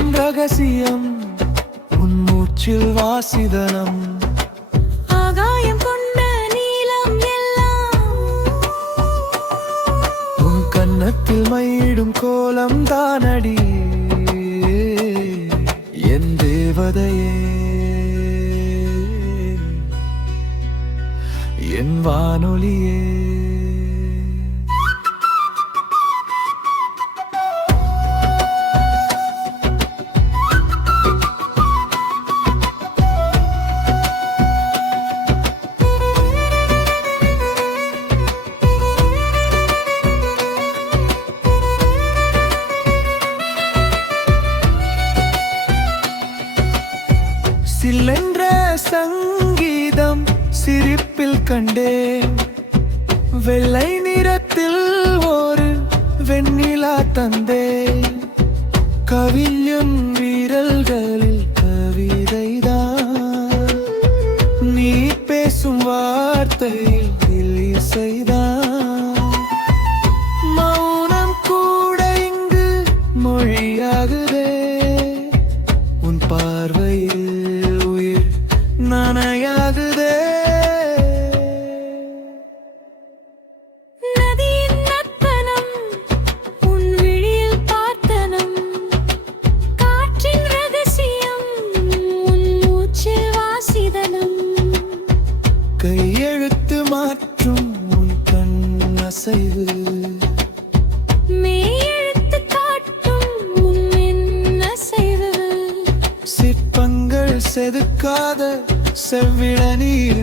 காற்றின் ரகசியம் உன் மூச்சில் வாசிதனம் ஆகாயம் கொண்ட நீலம் எல்லாம் உன் கன்னத்தில் மையிடும் கோலம் தானடி என் தேவதையே என் வானொலியே சில்லென்ற சங்கீதம் சிரிப்பில் கண்டேன் வெள்ளை நிறத்தில் ஒரு வெண்ணிலா தந்தே கவியும் வீரல்களில் கவிதைதான் நீ பேசும் வார்த்தையில் இசைதான் மௌனம் கூட இங்கு மொழியாகுதே உன் பார்வையில் நனையாகுதே நதியின் நர்த்தனம் உன் விழியில் பார்த்தனம் காற்றின் ரகசியம் உன் மூச்சில் வாசிதனம் கையெழுத்து மாற்றும் உன் கண் அசைவு மெய்யெழுத்து காட்டும் உன் அசைவு சிற்பங்கள் செதுக்காத செவ்விள நீர்